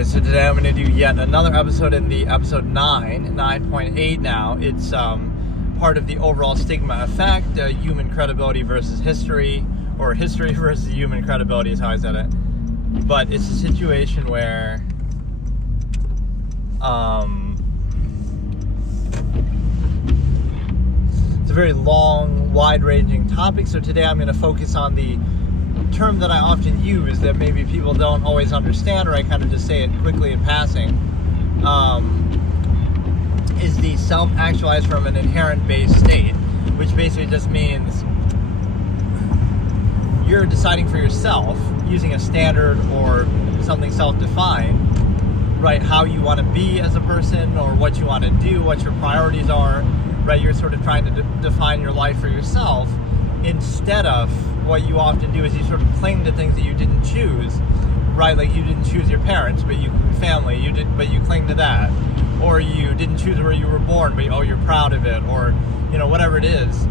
Okay, so today I'm going to do yet another episode in the episode 9.8 now. It's part of the overall stigma effect, human credibility versus history, or history versus human credibility is how I said it. But it's a situation where it's a very long, wide-ranging topic, so today I'm going to focus on the term that I often use that maybe people don't always understand, or I kind of just say it quickly in passing, is the self-actualize from an inherent base state, which basically just means you're deciding for yourself using a standard or something self-defined, right, how you want to be as a person or what you want to do, what your priorities are, right? You're sort of trying to define your life for yourself, instead of what you often do is you sort of cling to things that you didn't choose, right? Like you didn't choose your parents, but but you cling to that, or you didn't choose where you were born, but you're proud of it, or whatever it is.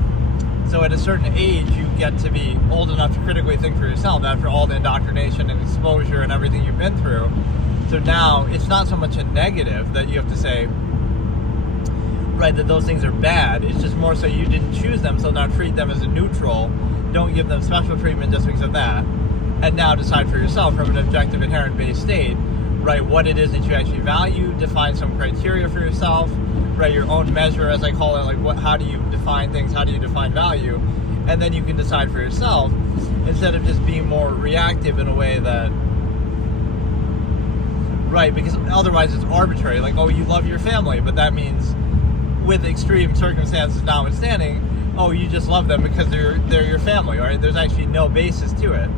So at a certain age, you get to be old enough to critically think for yourself after all the indoctrination and exposure and everything you've been through. So now it's not so much a negative that you have to say, right, that those things are bad. It's just more so you didn't choose them, so now treat them as a neutral. Don't give them special treatment just because of that. And now decide for yourself from an objective inherent based state, right, what it is that you actually value, define some criteria for yourself, right, your own measure, as I call it, like how do you define things, how do you define value, and then you can decide for yourself, instead of just being more reactive in a way that, right, because otherwise it's arbitrary, like, you love your family, but that means, with extreme circumstances notwithstanding, you just love them because they're your family, right? There's actually no basis to it.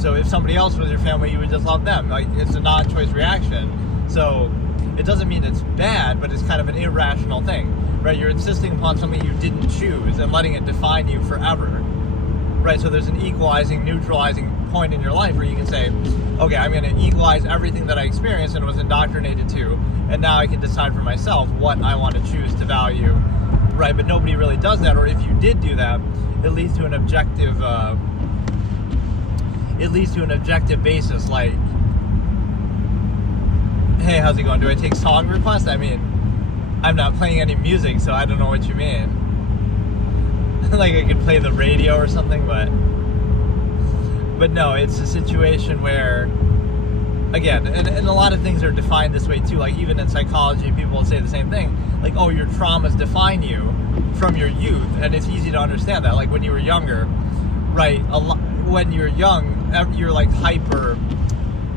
So if somebody else was your family, you would just love them. Like, it's a non-choice reaction. So it doesn't mean it's bad, but it's kind of an irrational thing, right? You're insisting upon something you didn't choose and letting it define you forever, right? So there's an equalizing, neutralizing point in your life where you can say, okay, I'm going to equalize everything that I experienced and was indoctrinated to, and now I can decide for myself what I want to choose to value, right? But nobody really does that, or if you did do that, it leads to an objective basis, like, hey, how's it going? Do I take song requests? I mean, I'm not playing any music, so I don't know what you mean. Like I could play the radio or something, but no, it's a situation where, again, and a lot of things are defined this way too, like even in psychology, people will say the same thing, like, your traumas define you from your youth, and it's easy to understand that, like when you were younger, right, when you're young, you're like hyper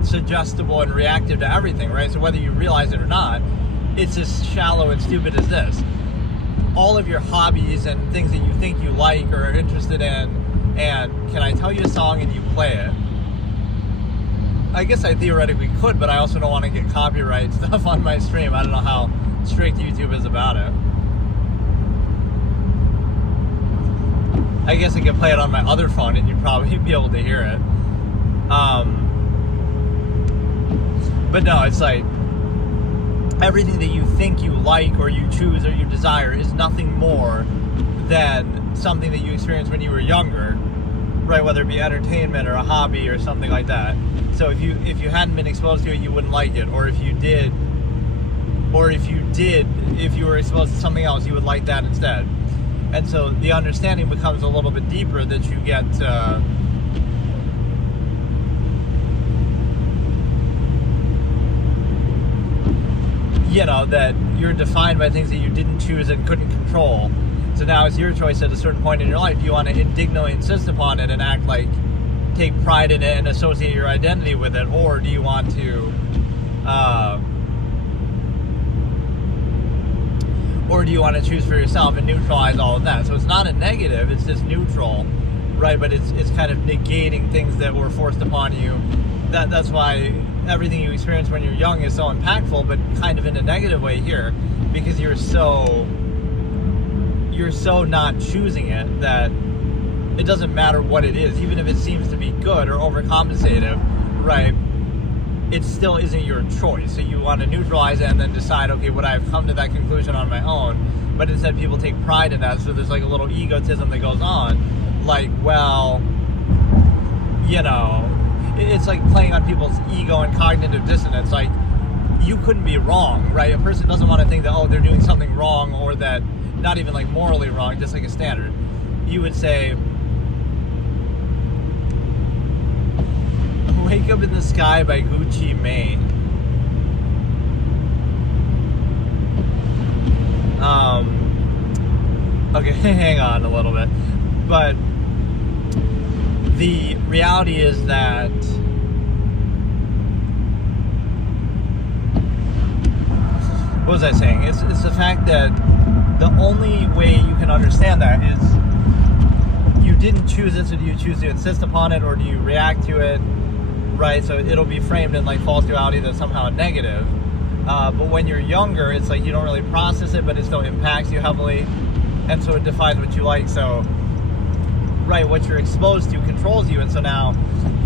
suggestible and reactive to everything, right? So whether you realize it or not, it's as shallow and stupid as this. All of your hobbies and things that you think you like or are interested in, and can I tell you a song and you play it? I guess I theoretically could, but I also don't want to get copyright stuff on my stream. I don't know how strict YouTube is about it. I guess I could play it on my other phone and you'd probably be able to hear it. But no, it's like everything that you think you like or you choose or you desire is nothing more than something that you experienced when you were younger, right? Whether it be entertainment or a hobby or something like that. So if you hadn't been exposed to it, you wouldn't like it, or if you were exposed to something else, you would like that instead. And so the understanding becomes a little bit deeper that you get that you're defined by things that you didn't choose and couldn't control. So now it's your choice at a certain point in your life. Do you want to indignantly insist upon it and act like, take pride in it and associate your identity with it, or do you want to choose for yourself and neutralize all of that? So it's not a negative, it's just neutral, right? But it's kind of negating things that were forced upon you. That's why everything you experience when you're young is so impactful, but kind of in a negative way here, because you're so not choosing it that it doesn't matter what it is, even if it seems to be good or overcompensative, right? It still isn't your choice. So you want to neutralize it and then decide, okay, would I have come to that conclusion on my own? But instead people take pride in that, so there's like a little egotism that goes on, like, well, it's like playing on people's ego and cognitive dissonance. Like, you couldn't be wrong, right? A person doesn't want to think that, oh, they're doing something wrong, or that not even like morally wrong, just like a standard. You would say, Wake Up in the Sky by Gucci Mane. Okay, hang on a little bit. But the reality is that what was I saying? It's the fact that the only way you can understand that is you didn't choose it, so do you choose to insist upon it, or do you react to it, right? So it'll be framed in like false duality that's somehow negative. But when you're younger, it's like you don't really process it, but it still impacts you heavily, and so it defines what you like. So, right, what you're exposed to controls you, and so now,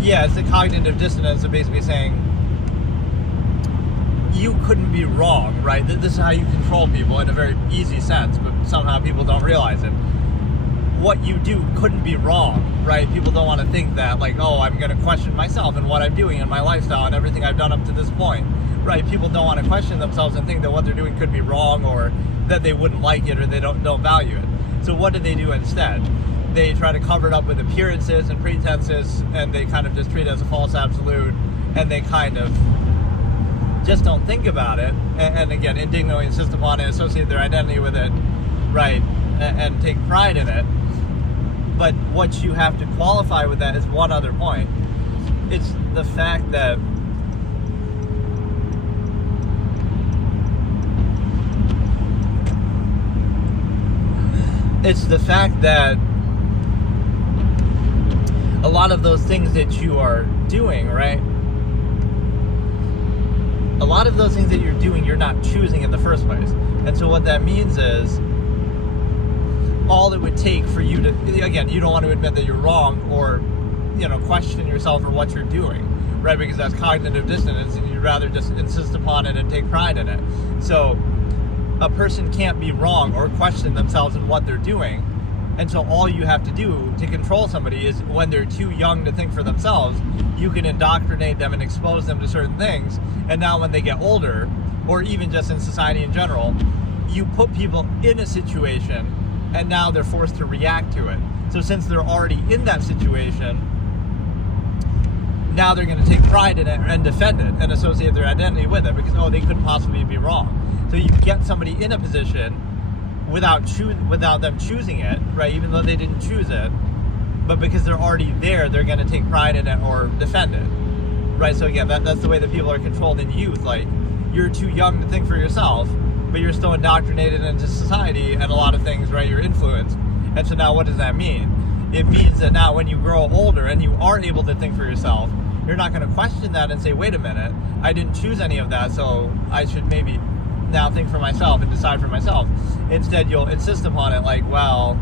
yeah, it's the cognitive dissonance of basically saying, you couldn't be wrong, right? This is how you control people in a very easy sense, but somehow people don't realize it. What you do couldn't be wrong, right? People don't want to think that, like, oh, I'm going to question myself and what I'm doing and my lifestyle and everything I've done up to this point, right? People don't want to question themselves and think that what they're doing could be wrong, or that they wouldn't like it, or they don't value it. So what do they do instead? They try to cover it up with appearances and pretenses, and they kind of just treat it as a false absolute, and they kind of just don't think about it, and again, indignantly insist upon it, associate their identity with it, right, and take pride in it. But what you have to qualify with that is one other point. It's the fact that a lot of those things that you are doing, right? A lot of those things that you're doing, you're not choosing in the first place. And so what that means is, all it would take for you to, again, you don't want to admit that you're wrong, or, question yourself for what you're doing, right? Because that's cognitive dissonance, and you'd rather just insist upon it and take pride in it. So a person can't be wrong or question themselves in what they're doing. And so all you have to do to control somebody is, when they're too young to think for themselves, you can indoctrinate them and expose them to certain things. And now when they get older, or even just in society in general, you put people in a situation, and now they're forced to react to it. So since they're already in that situation, now they're going to take pride in it and defend it and associate their identity with it, because, oh, they couldn't possibly be wrong. So you get somebody in a position without them choosing it, right? Even though they didn't choose it, but because they're already there, they're going to take pride in it or defend it, right? So again, that's the way that people are controlled in youth. Like, you're too young to think for yourself, but you're still indoctrinated into society and a lot of things, right? You're influenced. And so now what does that mean? It means that now when you grow older and you are able to think for yourself, you're not going to question that and say, wait a minute, I didn't choose any of that, so I should maybe now think for myself and decide for myself. Instead, you'll insist upon it, like, well,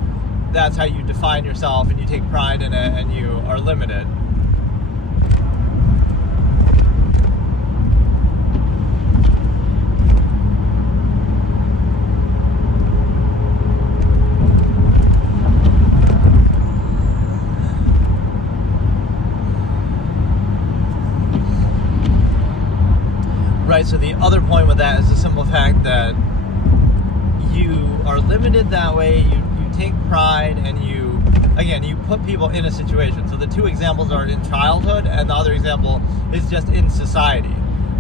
that's how you define yourself, and you take pride in it, and you are limited. Right, so the other point with that is the simple fact that you are limited that way. You take pride, and you put people in a situation. So the two examples are in childhood, and the other example is just in society,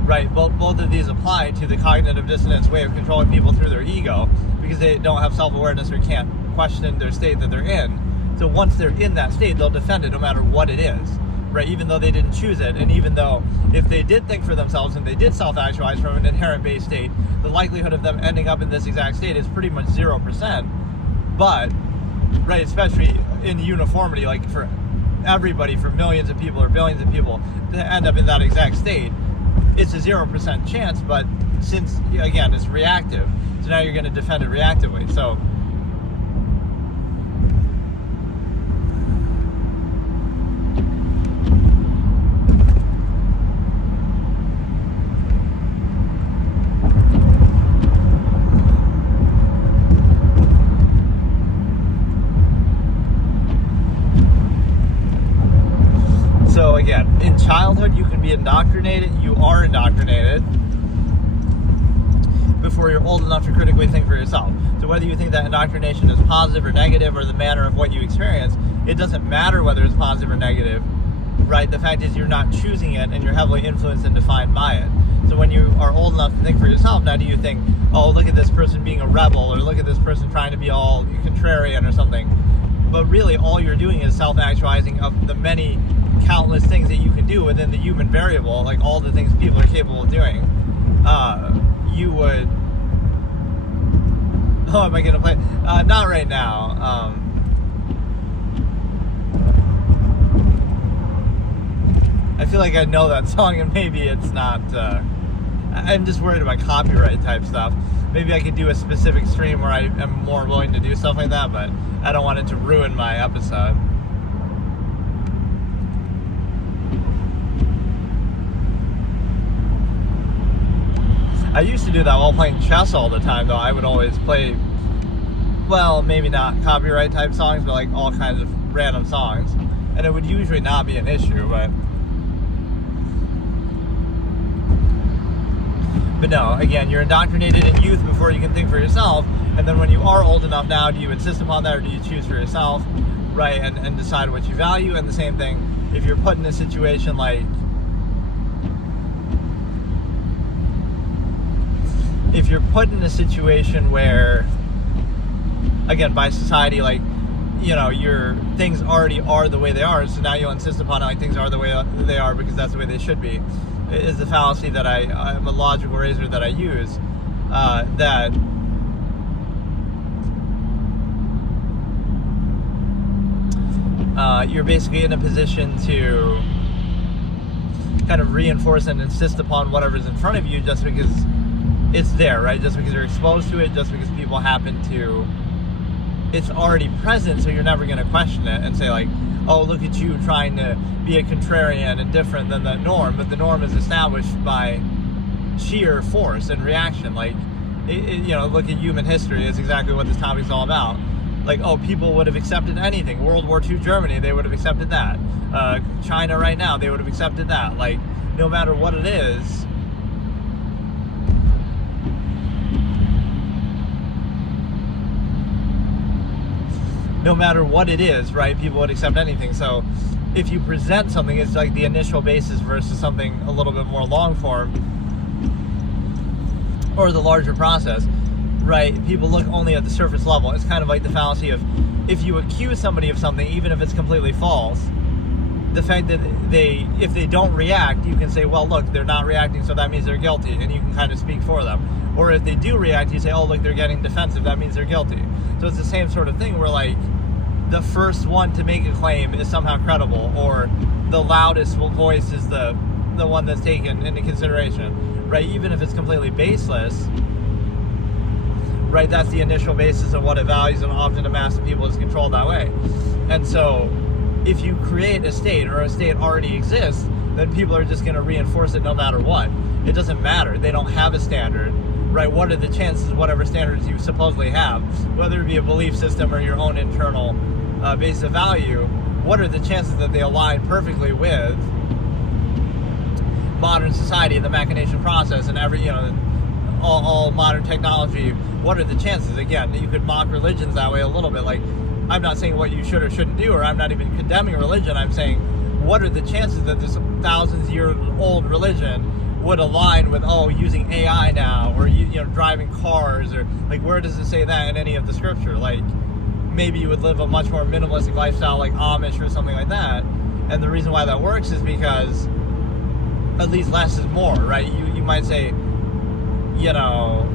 right? Both of these apply to the cognitive dissonance way of controlling people through their ego, because they don't have self-awareness or can't question their state that they're in. So once they're in that state, they'll defend it no matter what it is, right? Even though they didn't choose it, and even though if they did think for themselves and they did self-actualize from an inherent base state, the likelihood of them ending up in this exact state is pretty much 0%. But, right, especially in uniformity, like for everybody, for millions of people or billions of people to end up in that exact state, it's a 0% chance. But since, again, it's reactive, so now you're going to defend it reactively. So again, in childhood, you can be indoctrinated. You are indoctrinated before you're old enough to critically think for yourself. So whether you think that indoctrination is positive or negative, or the manner of what you experience, it doesn't matter whether it's positive or negative, right? The fact is you're not choosing it, and you're heavily influenced and defined by it. So when you are old enough to think for yourself, now do you think, oh, look at this person being a rebel, or look at this person trying to be all contrarian or something? But really, all you're doing is self-actualizing of the many countless things that you can do within the human variable, like all the things people are capable of doing. You would... Oh, am I going to play? Not right now. I feel like I know that song, and maybe it's not... I'm just worried about copyright type stuff. Maybe I could do a specific stream where I am more willing to do stuff like that, but I don't want it to ruin my episode. I used to do that while playing chess all the time, though. I would always play, well, maybe not copyright type songs, but like all kinds of random songs. And it would usually not be an issue, but no, again, you're indoctrinated in youth before you can think for yourself, and then when you are old enough now, do you insist upon that, or do you choose for yourself, right, and decide what you value? And the same thing, if you're put in a situation like, if you're put in a situation where, again, by society, like, you know, your things already are the way they are, so now you'll insist upon it, like things are the way they are because that's the way they should be, is the fallacy that I'm a logical razor that I use, that you're basically in a position to kind of reinforce and insist upon whatever's in front of you just because it's there, right? Just because you're exposed to it, just because people happen to, it's already present, so you're never going to question it and say like, oh, look at you trying to be a contrarian and different than the norm, but the norm is established by sheer force and reaction. Like, you know, look at human history, is exactly what this topic's all about. Like, oh, people would have accepted anything. World War II Germany, they would have accepted that. China right now, they would have accepted that. Like, no matter what it is, right, people would accept anything. So if you present something as like the initial basis versus something a little bit more long form, or the larger process, right, people look only at the surface level. It's kind of like the fallacy of, if you accuse somebody of something, even if it's completely false, the fact that if they don't react, you can say, well, look, they're not reacting, so that means they're guilty, and you can kind of speak for them. Or if they do react, you say, oh, look, they're getting defensive, that means they're guilty. So it's the same sort of thing where, like, the first one to make a claim is somehow credible, or the loudest voice is the one that's taken into consideration, right? Even if it's completely baseless, right? That's the initial basis of what it values, and often a mass of people is controlled that way. And so if you create a state, or a state already exists, then people are just going to reinforce it no matter what. It doesn't matter. They don't have a standard, right? What are the chances, whatever standards you supposedly have, whether it be a belief system or your own internal base of value, what are the chances that they align perfectly with modern society and the machination process and every, you know, all modern technology? What are the chances? Again, you could mock religions that way a little bit. Like, I'm not saying what you should or shouldn't do, or I'm not even condemning religion. I'm saying, what are the chances that this thousands-year-old religion would align with, oh, using AI now, or, you know, driving cars, or, like, where does it say that in any of the scripture? Like, maybe you would live a much more minimalistic lifestyle like Amish or something like that. And the reason why that works is because at least less is more, right? You might say, you know,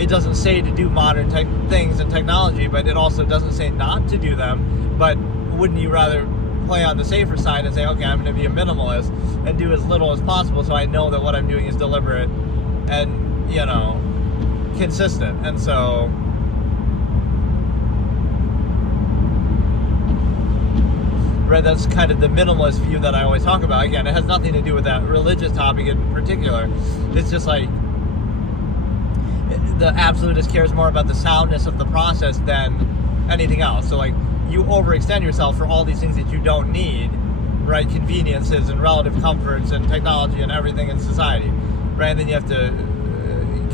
it doesn't say to do modern things and technology, but it also doesn't say not to do them. But wouldn't you rather play on the safer side and say, okay, I'm going to be a minimalist and do as little as possible so I know that what I'm doing is deliberate and, you know, consistent. And so, right, that's kind of the minimalist view that I always talk about. Again, it has nothing to do with that religious topic in particular. It's just like, the absolutist cares more about the soundness of the process than anything else. So, like, you overextend yourself for all these things that you don't need, right, conveniences and relative comforts and technology and everything in society, right? And then you have to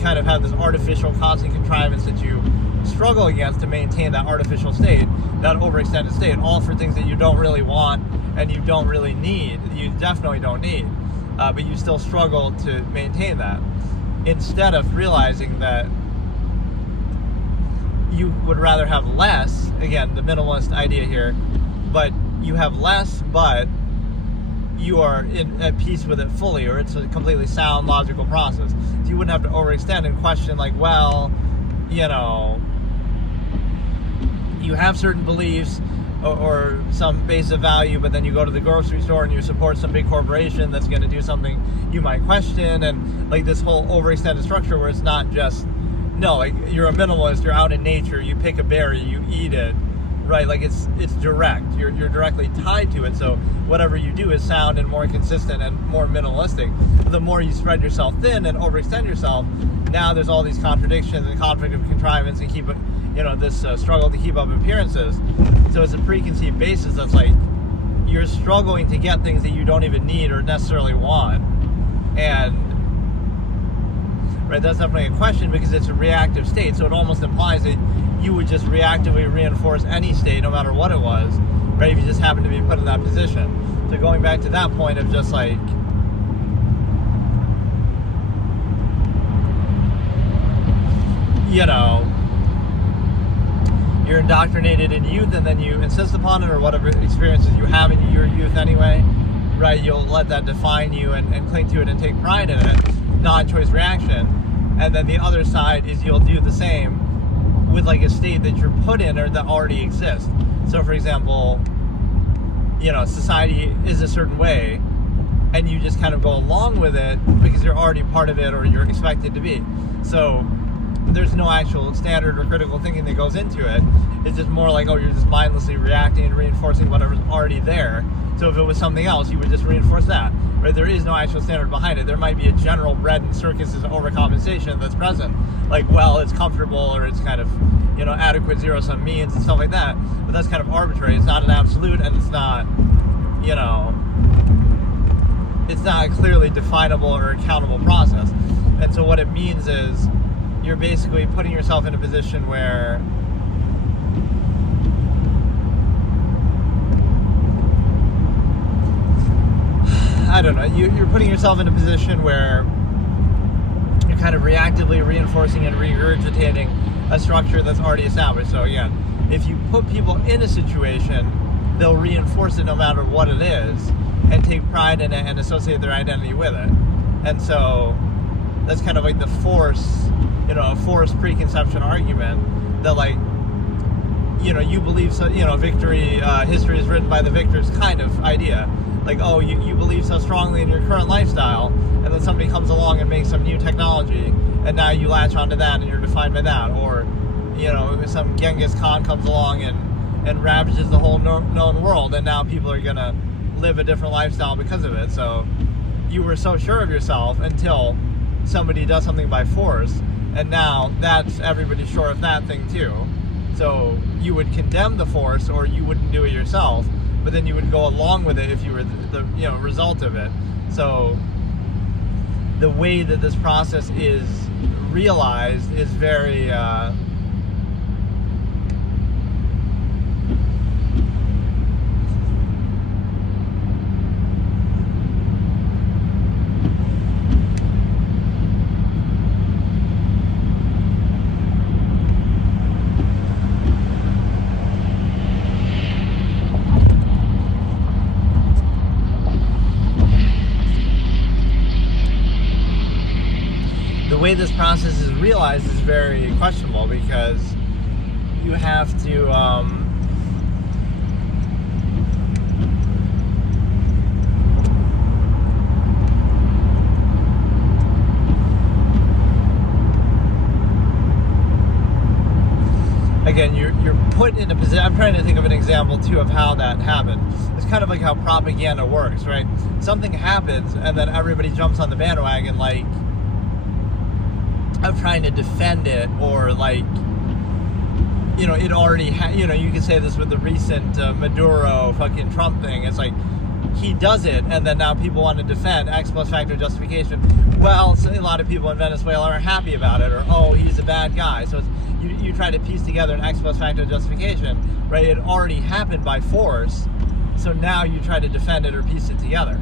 kind of have this artificial constant contrivance that you struggle against to maintain that artificial state, that overextended state, all for things that you don't really want and you don't really need. You definitely don't need, but you still struggle to maintain that, instead of realizing that you would rather have less. Again, the minimalist idea here, but you have less, but you are at peace with it fully, or it's a completely sound, logical process. So you wouldn't have to overextend and question, like, well, you know, you have certain beliefs or some base of value, but then you go to the grocery store and you support some big corporation that's going to do something you might question, and like this whole overextended structure where it's not just, no, like you're a minimalist, you're out in nature, you pick a berry, you eat it, right? Like it's direct, you're directly tied to it, so whatever you do is sound and more consistent and more minimalistic. But the more you spread yourself thin and overextend yourself, now there's all these contradictions and conflict of contrivance and keep it, you know, this struggle to keep up appearances. So it's a preconceived basis that's like you're struggling to get things that you don't even need or necessarily want. And right, that's definitely a question because it's a reactive state, so it almost implies that you would just reactively reinforce any state no matter what it was, right, if you just happen to be put in that position. So going back to that point of just like, you know, you're indoctrinated in youth and then you insist upon it, or whatever experiences you have in your youth anyway, right? You'll let that define you and cling to it and take pride in it, non-choice reaction. And then the other side is you'll do the same with like a state that you're put in or that already exists. So for example, you know, society is a certain way and you just kind of go along with it because you're already part of it or you're expected to be. So there's no actual standard or critical thinking that goes into it. It's just more like, oh, you're just mindlessly reacting and reinforcing whatever's already there. So if it was something else, you would just reinforce that, right? There is no actual standard behind it. There might be a general bread and circuses overcompensation that's present. Like, well, it's comfortable or it's kind of, you know, adequate zero-sum means and stuff like that. But that's kind of arbitrary. It's not an absolute, and it's not, you know, it's not a clearly definable or accountable process. And so what it means is you're basically putting yourself in a position where I don't know, you're putting yourself in a position where you're kind of reactively reinforcing and regurgitating a structure that's already established. So again, if you put people in a situation, they'll reinforce it no matter what it is and take pride in it and associate their identity with it. And so that's kind of like the force, you know, a forced preconception argument that, like, you know, you believe so, you know, victory, history is written by the victors kind of idea. Like, oh, you believe so strongly in your current lifestyle, and then somebody comes along and makes some new technology, and now you latch onto that and you're defined by that. Or, you know, some Genghis Khan comes along and ravages the whole known world, and now people are going to live a different lifestyle because of it. So you were so sure of yourself until somebody does something by force, and now that's everybody's sure of that thing too. So you would condemn the force, or you wouldn't do it yourself, but then you would go along with it if you were the you know, result of it. So the way that this process is realized is very the way this process is realized is very questionable, because you have to again, you're put in a position. I'm trying to think of an example too of how that happened. It's kind of like how propaganda works, right? Something happens and then everybody jumps on the bandwagon, like, I'm trying to defend it, or like, you know, it already you know, you can say this with the recent Maduro fucking Trump thing. It's like, he does it, and then now people want to defend ex post facto justification. Well, so a lot of people in Venezuela are happy about it, or, oh, he's a bad guy. So you try to piece together an ex post facto justification, right? It already happened by force, so now you try to defend it or piece it together.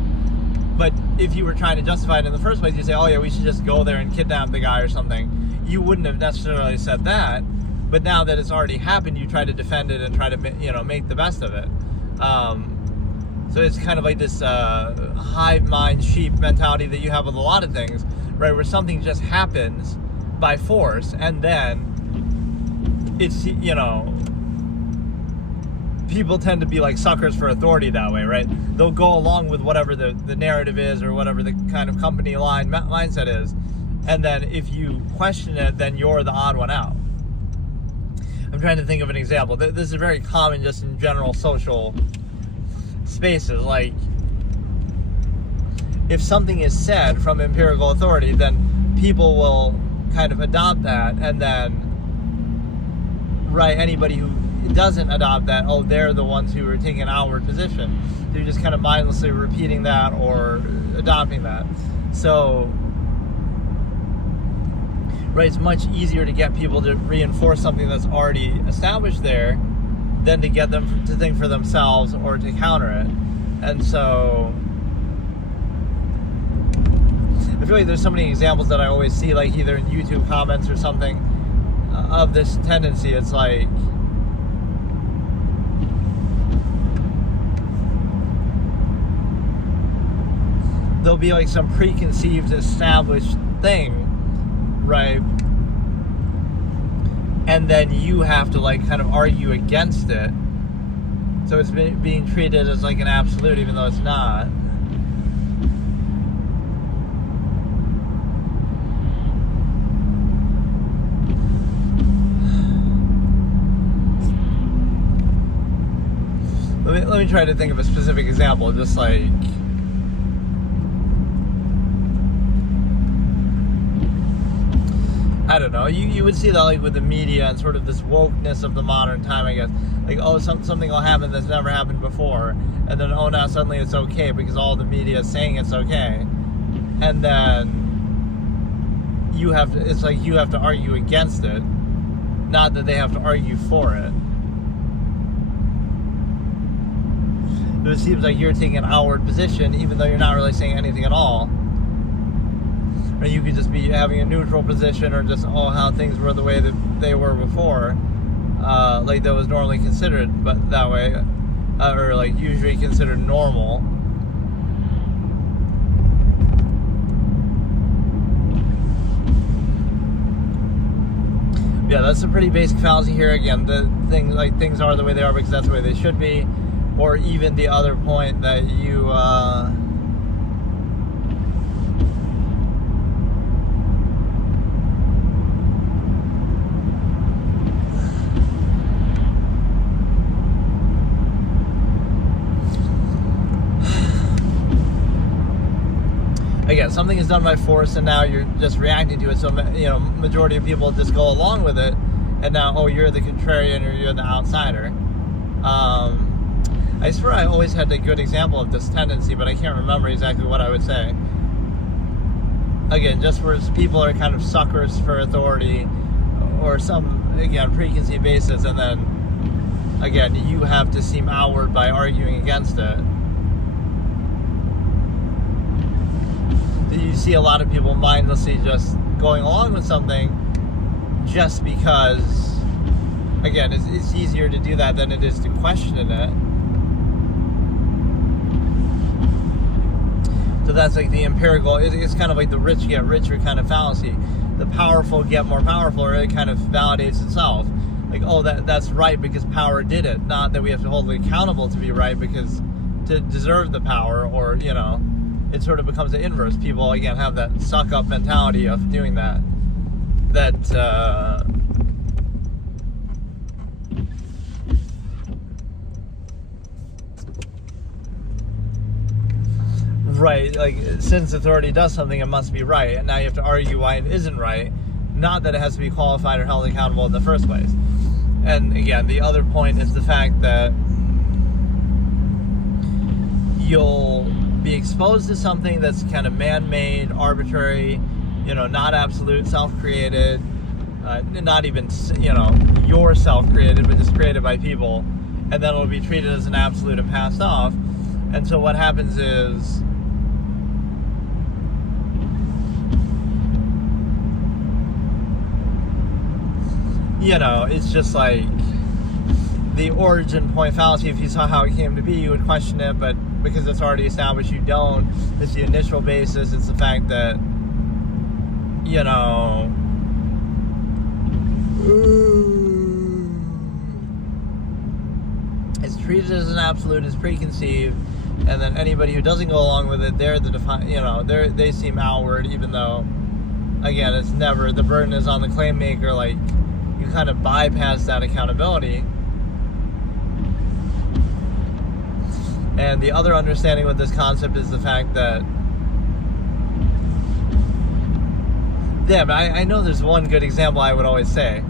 But if you were trying to justify it in the first place, you say, oh yeah, we should just go there and kidnap the guy or something. You wouldn't have necessarily said that, but now that it's already happened, you try to defend it and try to, make the best of it. So it's kind of like this hive mind sheep mentality that you have with a lot of things, right? Where something just happens by force, and then it's, people tend to be like suckers for authority that way, right? They'll go along with whatever the narrative is, or whatever the kind of company line mindset is, and then if you question it, then you're the odd one out. I'm trying to think of an example. This is very common just in general social spaces. Like, if something is said from empirical authority, then people will kind of adopt that, and then, right, anybody who doesn't adopt that, oh, they're the ones who are taking an outward position. They're just kind of mindlessly repeating that or adopting that. So, right, it's much easier to get people to reinforce something that's already established there than to get them to think for themselves or to counter it. And so I feel like there's so many examples that I always see, like either in YouTube comments or something, of this tendency. It's like, there'll be like some preconceived established thing, right? And then you have to like kind of argue against it. So it's being treated as like an absolute, even though it's not. Let me try to think of a specific example, just like, I don't know, you would see that like with the media and sort of this wokeness of the modern time, I guess. Like, oh, something will happen that's never happened before, and then, oh, now suddenly it's okay because all the media is saying it's okay. And then you have to, it's like you have to argue against it, not that they have to argue for it. But it seems like you're taking an outward position, even though you're not really saying anything at all. Or you could just be having a neutral position, or just, oh, how things were the way that they were before, like that was normally considered, but that way, or like usually considered normal. Yeah, that's a pretty basic fallacy here. Again, the thing, like, things are the way they are because that's the way they should be, or even the other point that you again, something is done by force, and now you're just reacting to it. So, majority of people just go along with it, and now, oh, you're the contrarian or you're the outsider. I swear I always had a good example of this tendency, but I can't remember exactly what I would say. Again, just where people are kind of suckers for authority, or some, again, preconceived basis, and then, again, you have to seem outward by arguing against it. You see a lot of people mindlessly just going along with something just because, again, it's easier to do that than it is to question it. So that's like the empirical, it's kind of like the rich get richer kind of fallacy. The powerful get more powerful, or it kind of validates itself. Like, oh, that's right because power did it. Not that we have to hold it accountable to be right because to deserve the power, or, it sort of becomes the inverse. People, again, have that suck-up mentality of doing that. Right, like, since authority does something, it must be right, and now you have to argue why it isn't right, not that it has to be qualified or held accountable in the first place. And again, the other point is the fact that you'll be exposed to something that's kind of man-made, arbitrary, not absolute, self-created, not even, your self-created, but just created by people, and then it'll be treated as an absolute and passed off. And so what happens is, it's just like the origin point fallacy. If you saw how it came to be, you would question it, but because it's already established, you don't. It's the initial basis. It's the fact that, it's treated as an absolute, it's preconceived, and then anybody who doesn't go along with it, they're the they seem outward, even though, again, it's never, the burden is on the claim maker. Like, you kind of bypass that accountability. And the other understanding with this concept is the fact that, I know there's one good example I would always say,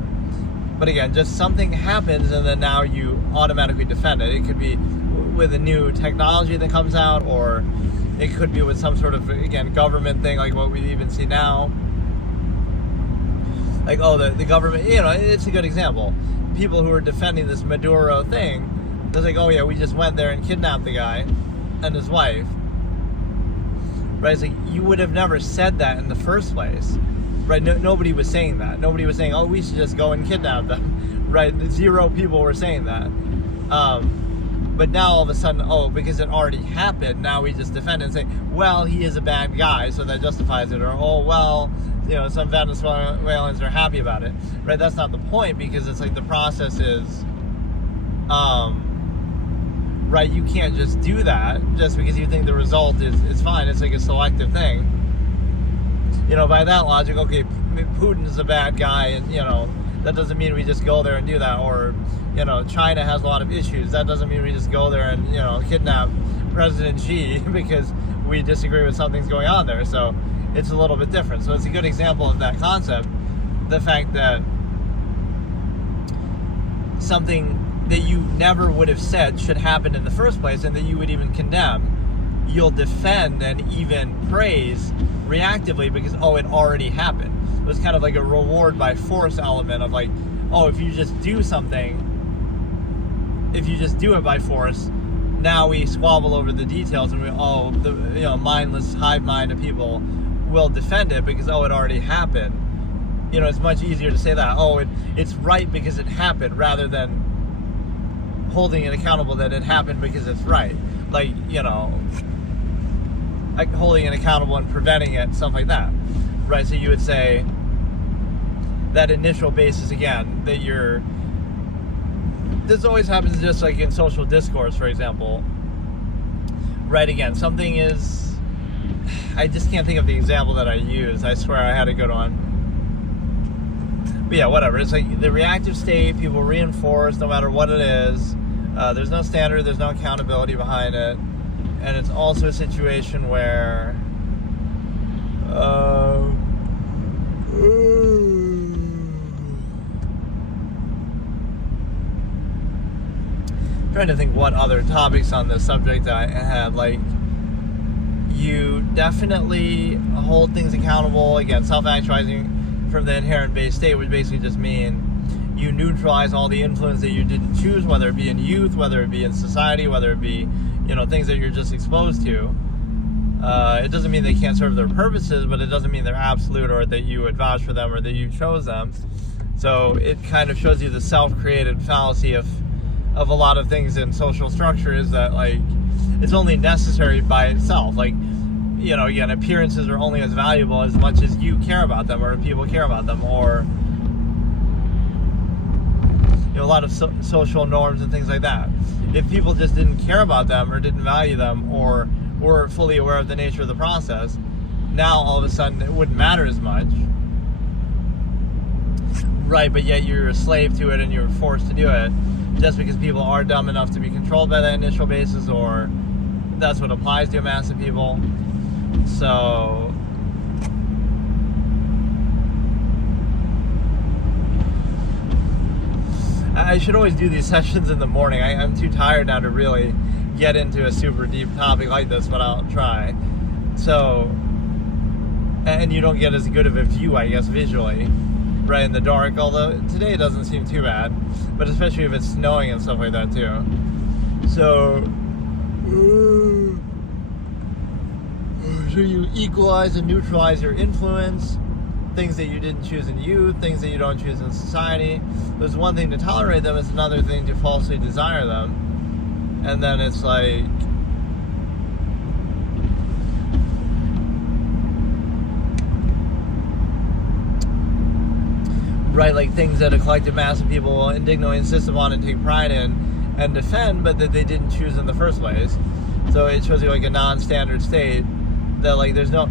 but again, just something happens and then now you automatically defend it. It could be with a new technology that comes out, or it could be with some sort of, again, government thing, like what we even see now. Like, the government, it's a good example. People who are defending this Maduro thing, they're like, oh yeah, we just went there and kidnapped the guy and his wife. Right? It's like, you would have never said that in the first place. Right? Nobody was saying that. Nobody was saying, oh, we should just go and kidnap them. Right? 0 people were saying that. But now all of a sudden, because it already happened, now we just defend it and say, well, he is a bad guy, so that justifies it. Or, oh, well, some Venezuelans are happy about it. Right? That's not the point, because it's like the process is, right, you can't just do that just because you think the result is fine. It's like a selective thing. By that logic, okay, Putin's a bad guy, and, that doesn't mean we just go there and do that. Or, China has a lot of issues. That doesn't mean we just go there and, kidnap President Xi because we disagree with something's going on there. So it's a little bit different. So it's a good example of that concept. The fact that something that you never would have said should happen in the first place, and that you would even condemn, you'll defend and even praise reactively because, it already happened. It was kind of like a reward by force element of like, if you just do something, if you just do it by force, now we squabble over the details, and the mindless hive mind of people will defend it because, it already happened. It's much easier to say that, it's right because it happened, rather than holding it accountable that it happened because it's right. Like, like holding it accountable and preventing it, stuff like that. Right? So you would say that initial basis, again, that this always happens just like in social discourse, for example. Right? Again, something is, I just can't think of the example that I used. I swear I had a good one. But yeah, whatever. It's like the reactive state, people reinforce no matter what it is. There's no standard, there's no accountability behind it. And it's also a situation where trying to think what other topics on this subject I had. Like, you definitely hold things accountable. Again, self-actualizing from the inherent base state would basically just mean you neutralize all the influence that you didn't choose, whether it be in youth, whether it be in society, whether it be, things that you're just exposed to. It doesn't mean they can't serve their purposes, but it doesn't mean they're absolute, or that you would vouch for them, or that you chose them. So it kind of shows you the self-created fallacy of a lot of things in social structure, is that, like, it's only necessary by itself. Like, again, appearances are only as valuable as much as you care about them, or people care about them, or a lot of social norms and things like that. If people just didn't care about them, or didn't value them, or were fully aware of the nature of the process, now all of a sudden it wouldn't matter as much. Right, but yet you're a slave to it and you're forced to do it just because people are dumb enough to be controlled by that initial basis, or that's what applies to a mass of people. So I should always do these sessions in the morning. I'm too tired now to really get into a super deep topic like this, but I'll try. So, and you don't get as good of a view, I guess, visually, right, in the dark, although today it doesn't seem too bad, but especially if it's snowing and stuff like that too. So you equalize and neutralize your influence, things that you didn't choose in youth, things that you don't choose in society. There's one thing to tolerate them, it's another thing to falsely desire them. And then it's like, right, like things that a collective mass of people will indignantly insist upon and take pride in and defend, but that they didn't choose in the first place. So it shows you like a non-standard state that like there's no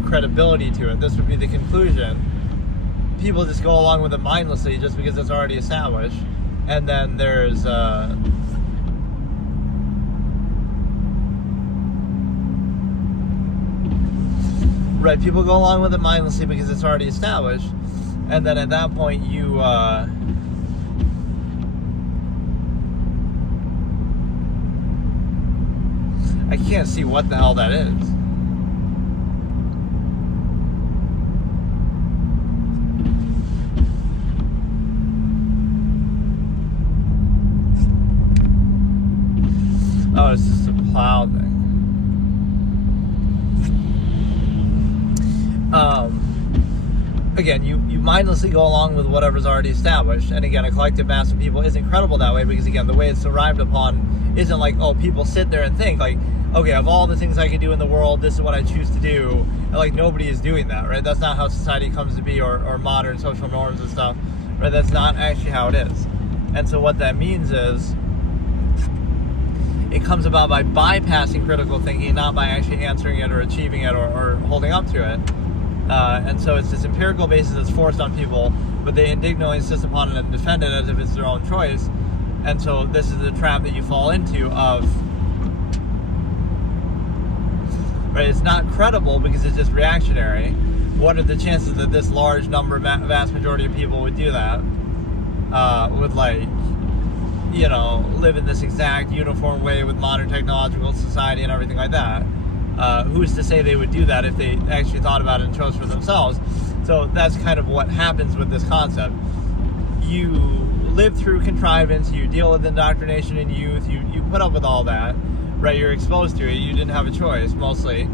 credibility to it. This would be the conclusion. People just go along with it mindlessly just because it's already established. And then there's right, people go along with it mindlessly because it's already established. And then at that point you I can't see what the hell that is. Oh, it's just a cloud thing. Again, you mindlessly go along with whatever's already established. And again, a collective mass of people isn't credible that way because, again, the way it's arrived upon isn't like, oh, people sit there and think, like, okay, of all the things I can do in the world, this is what I choose to do. And, like, nobody is doing that, right? That's not how society comes to be, or modern social norms and stuff, right? That's not actually how it is. And so what that means is it comes about by bypassing critical thinking, not by actually answering it or achieving it or holding up to it. And so it's this empirical basis that's forced on people, but they indignantly insist upon it and defend it as if it's their own choice. And so this is the trap that you fall into of, right, it's not credible because it's just reactionary. What are the chances that this large number, vast majority of people would do that? Would, like, you know, live in this exact uniform way with modern technological society and everything like that. Who's to say they would do that if they actually thought about it and chose for themselves? So that's kind of what happens with this concept. You live through contrivance, you deal with indoctrination in youth, you put up with all that, right? You're exposed to it, you didn't have a choice, mostly.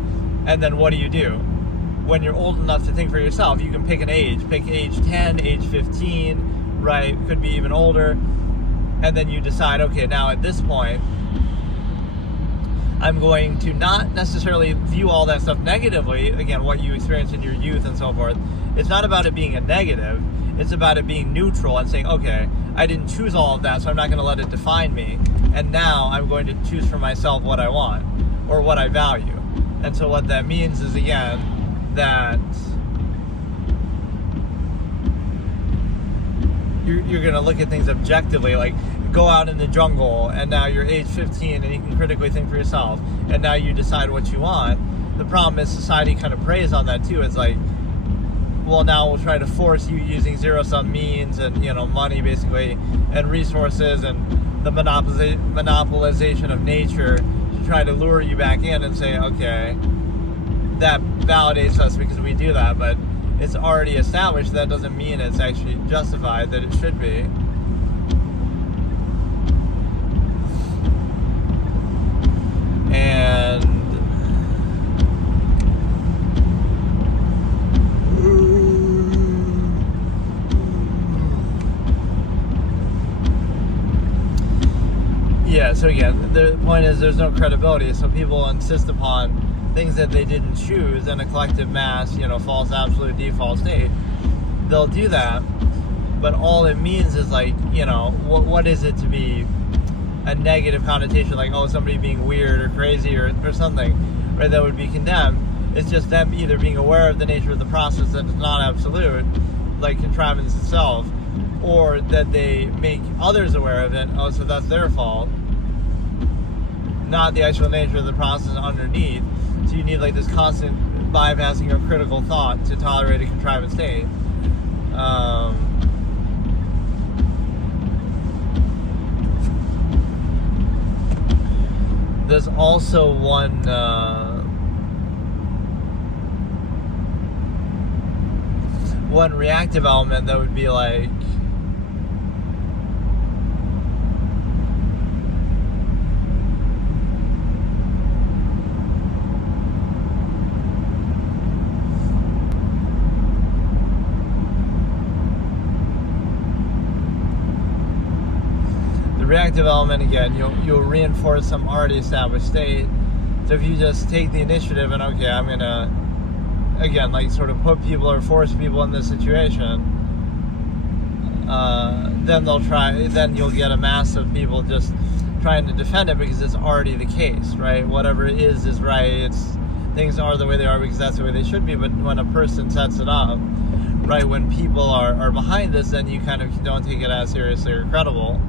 And then what do? When you're old enough to think for yourself, you can pick an age. Pick age 10, age 15, right? Could be even older. And then you decide, okay, now at this point, I'm going to not necessarily view all that stuff negatively. Again, what you experienced in your youth and so forth. It's not about it being a negative. It's about it being neutral and saying, okay, I didn't choose all of that, so I'm not going to let it define me. And now I'm going to choose for myself what I want or what I value. And so what that means is, again, that you're going to look at things objectively, like go out in the jungle and now you're age 15 and you can critically think for yourself and now you decide what you want. The problem is society kind of preys on that too. It's like, well, now we'll try to force you using zero-sum means and, you know, money basically and resources and the monopolization of nature to try to lure you back in and say, okay, that validates us because we do that, but it's already established. That doesn't mean it's actually justified that it should be. And yeah, so again, the point is there's no credibility, so people insist upon things that they didn't choose in a collective mass, you know, false absolute default state. They'll do that, but all it means is, like, you know, what is it to be a negative connotation, like, oh, somebody being weird or crazy or something, right, that would be condemned. It's just them either being aware of the nature of the process that is not absolute, like contrivance itself, or that they make others aware of it, oh, so that's their fault, not the actual nature of the process underneath. So you need, like, this constant bypassing of critical thought to tolerate a contrivance state. There's also one reactive element that would be like, the reactive element, again, you'll reinforce some already established state. So if you just take the initiative and, okay, I'm gonna, again, like sort of put people or force people in this situation, then you'll get a mass of people just trying to defend it because it's already the case, right? Whatever it is right. Things are the way they are because that's the way they should be. But when a person sets it up, right, when people are behind this, then you kind of don't take it as seriously or credible.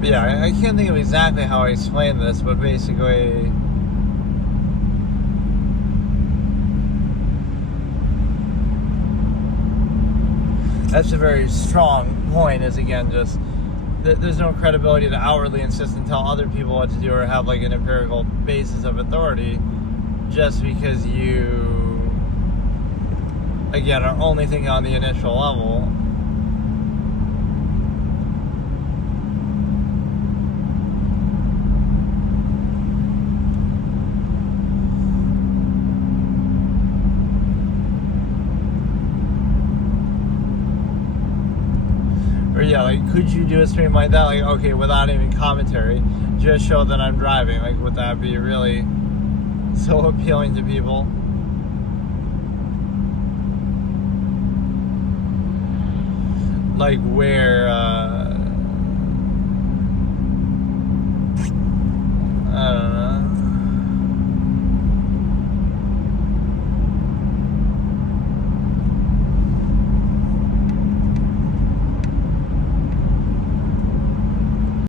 Yeah, I can't think of exactly how I explained this, but basically, that's a very strong point, is again just that there's no credibility to outwardly insist and tell other people what to do or have like an empirical basis of authority just because you, again, are only thinking on the initial level. Or yeah, like, could you do a stream like that? Like, okay, without even commentary, just show that I'm driving. Like, would that be really so appealing to people? Like, where,